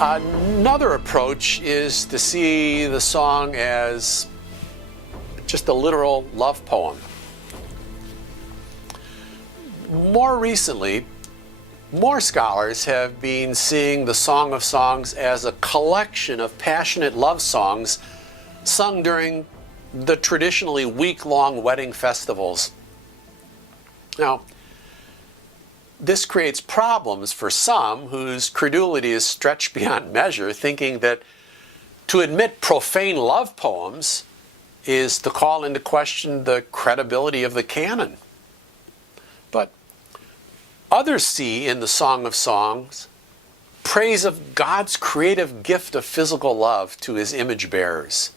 Another approach is to see the song as just a literal love poem. More recently, more scholars have been seeing the Song of Songs as a collection of passionate love songs sung during the traditionally week-long wedding festivals. Now, this creates problems for some whose credulity is stretched beyond measure, thinking that to admit profane love poems is to call into question the credibility of the canon. But others see in the Song of Songs praise of God's creative gift of physical love to his image bearers.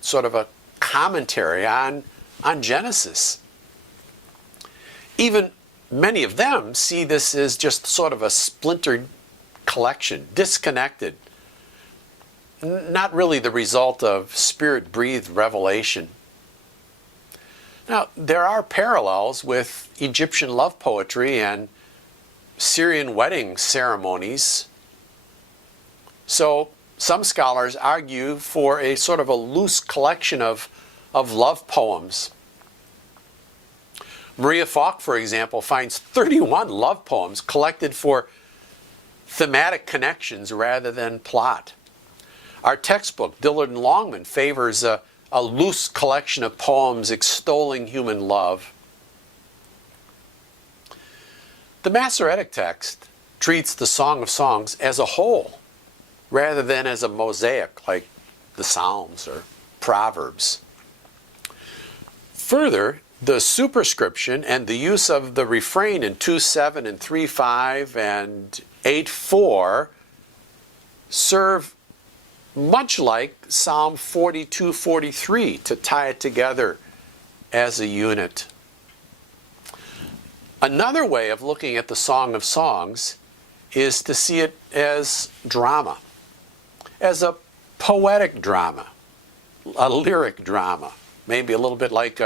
Sort of a commentary on Genesis. Even many of them see this as just sort of a splintered collection, disconnected, not really the result of Spirit-breathed revelation. Now, there are parallels with Egyptian love poetry and Syrian wedding ceremonies. So, some scholars argue for a sort of a loose collection of love poems. Maria Falk, for example, finds 31 love poems collected for thematic connections rather than plot. Our textbook, Dillard and Longman, favors a loose collection of poems extolling human love. The Masoretic text treats the Song of Songs as a whole, rather than as a mosaic like the Psalms or Proverbs. Further, the superscription and the use of the refrain in 2:7 and 3:5 and 8:4 serve much like Psalm 42:43 to tie it together as a unit. Another way of looking at the Song of Songs is to see it as drama, as a poetic drama, a lyric drama, maybe a little bit like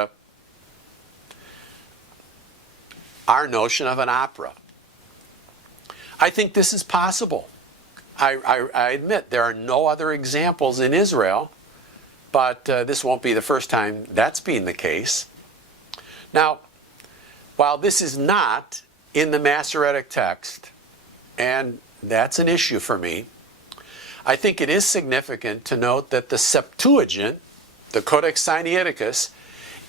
our notion of an opera. I think this is possible. I admit there are no other examples in Israel, but this won't be the first time that's been the case. Now, while this is not in the Masoretic text, and that's an issue for me, I think it is significant to note that the Septuagint, the Codex Sinaiticus,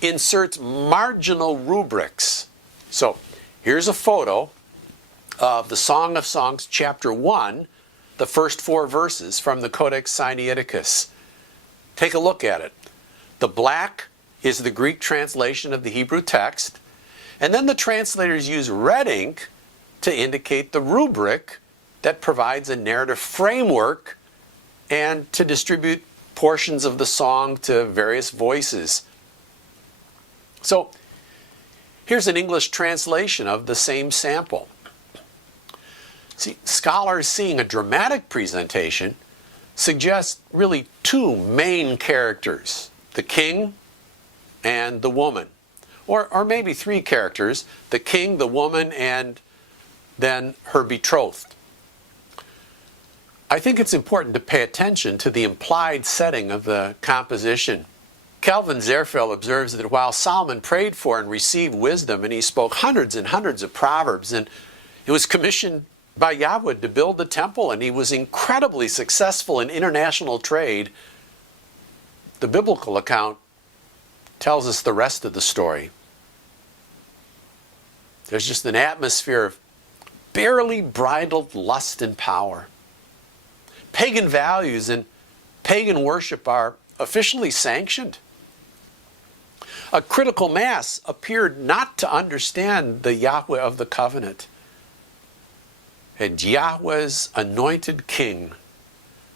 inserts marginal rubrics. So, here's a photo of the Song of Songs, chapter 1, the first 4 verses from the Codex Sinaiticus. Take a look at it. The black is the Greek translation of the Hebrew text, and then the translators use red ink to indicate the rubric that provides a narrative framework and to distribute portions of the song to various voices. So, here's an English translation of the same sample. See, scholars seeing a dramatic presentation suggest really 2 main characters, the king and the woman. Or maybe 3 characters, the king, the woman, and then her betrothed. I think it's important to pay attention to the implied setting of the composition. Calvin Zerfeld observes that while Solomon prayed for and received wisdom, and he spoke hundreds and hundreds of proverbs, and it was commissioned by Yahweh to build the temple, and he was incredibly successful in international trade, the biblical account tells us the rest of the story. There's just an atmosphere of barely bridled lust and power. Pagan values and pagan worship are officially sanctioned. A critical mass appeared not to understand the Yahweh of the covenant. And Yahweh's anointed king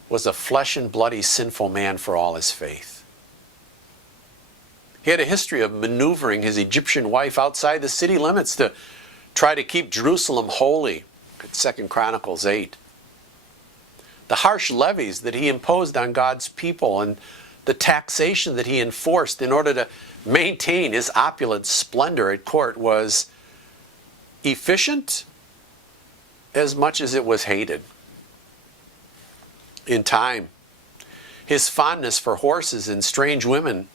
was a flesh and bloody sinful man for all his faith. He had a history of maneuvering his Egyptian wife outside the city limits to try to keep Jerusalem holy, at 2 Chronicles 8. The harsh levies that he imposed on God's people and the taxation that he enforced in order to maintain his opulent splendor at court was efficient as much as it was hated. in time. His fondness for horses and strange women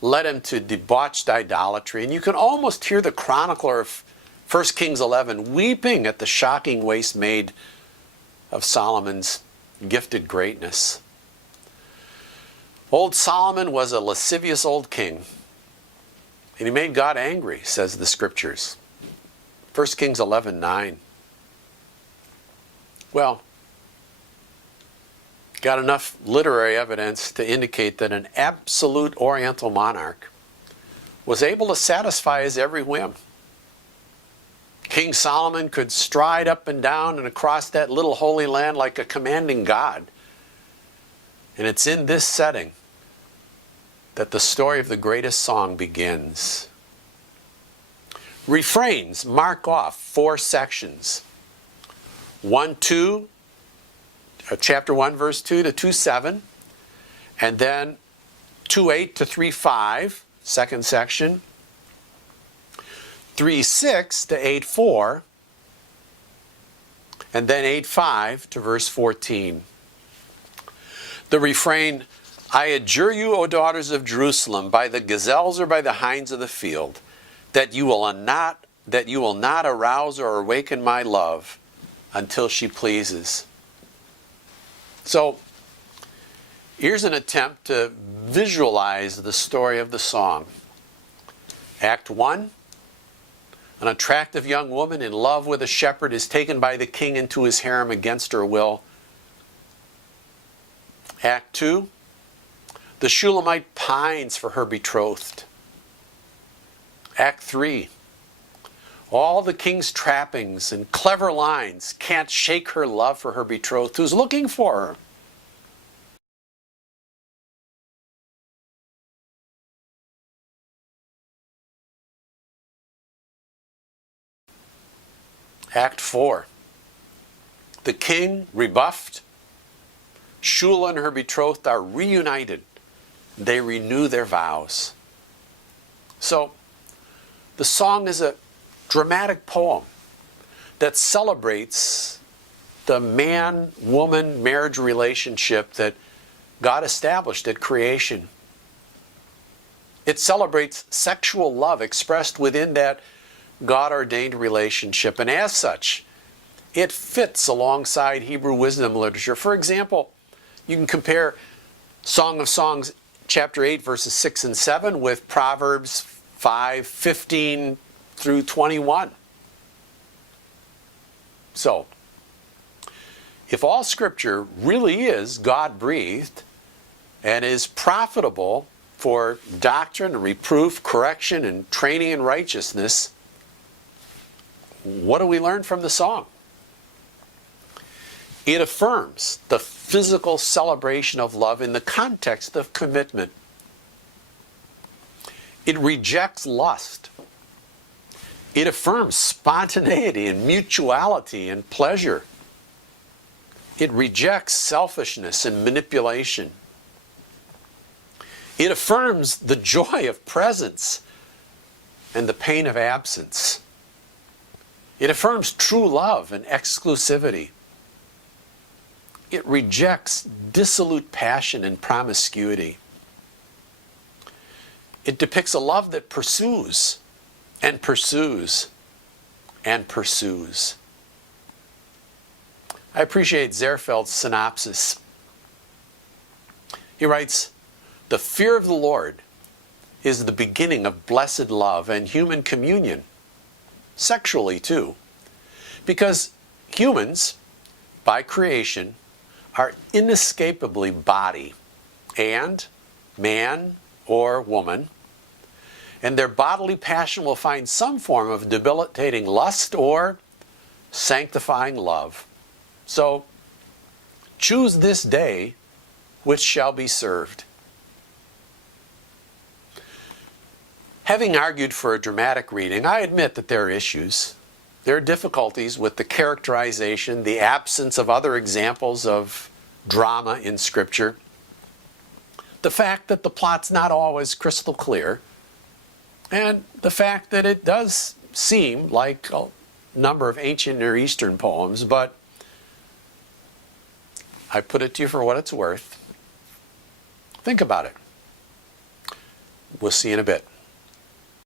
led him to debauched idolatry. And you can almost hear the chronicler of 1 Kings 11 weeping at the shocking waste made of Solomon's gifted greatness. Old Solomon was a lascivious old king, and he made God angry, says the scriptures. 1 Kings 11:9. Well, got enough literary evidence to indicate that an absolute Oriental monarch was able to satisfy his every whim. King Solomon could stride up and down and across that little holy land like a commanding God. And it's in this setting that the story of the greatest song begins. Refrains mark off 4 sections. 1:2, chapter 1, verse 2 to 2:7, and then 2:8 to 3:5, second section, 3:6 to 8:4, and then 8:5 to verse 14. The refrain, I adjure you, O daughters of Jerusalem, by the gazelles or by the hinds of the field, that you will not arouse or awaken my love until she pleases. So, here's an attempt to visualize the story of the song. Act 1, an attractive young woman in love with a shepherd is taken by the king into his harem against her will. Act 2, the Shulamite pines for her betrothed. Act 3, all the king's trappings and clever lines can't shake her love for her betrothed who's looking for her. Act 4, the king rebuffed, Shula and her betrothed are reunited. They renew their vows. So, the song is a dramatic poem that celebrates the man-woman marriage relationship that God established at creation. It celebrates sexual love expressed within that God-ordained relationship, and as such, it fits alongside Hebrew wisdom literature. For example, you can compare Song of Songs chapter 8 verses 6 and 7 with Proverbs 5:15 through 21. So, if all Scripture really is God-breathed and is profitable for doctrine, reproof, correction, and training in righteousness, what do we learn from the song? It affirms the physical celebration of love in the context of commitment. It rejects lust. It affirms spontaneity and mutuality and pleasure. It rejects selfishness and manipulation. It affirms the joy of presence and the pain of absence. It affirms true love and exclusivity. It rejects dissolute passion and promiscuity. It depicts a love that pursues and pursues and pursues. I appreciate Zerfeld's synopsis. He writes, the fear of the Lord is the beginning of blessed love and human communion, sexually too, because humans, by creation, are inescapably body and man or woman, and their bodily passion will find some form of debilitating lust or sanctifying love. So, choose this day which shall be served. Having argued for a dramatic reading, I admit that there are issues. There are difficulties with the characterization, the absence of other examples of drama in Scripture, the fact that the plot's not always crystal clear, and the fact that it does seem like a number of ancient Near Eastern poems, but I put it to you for what it's worth. Think about it. We'll see you in a bit.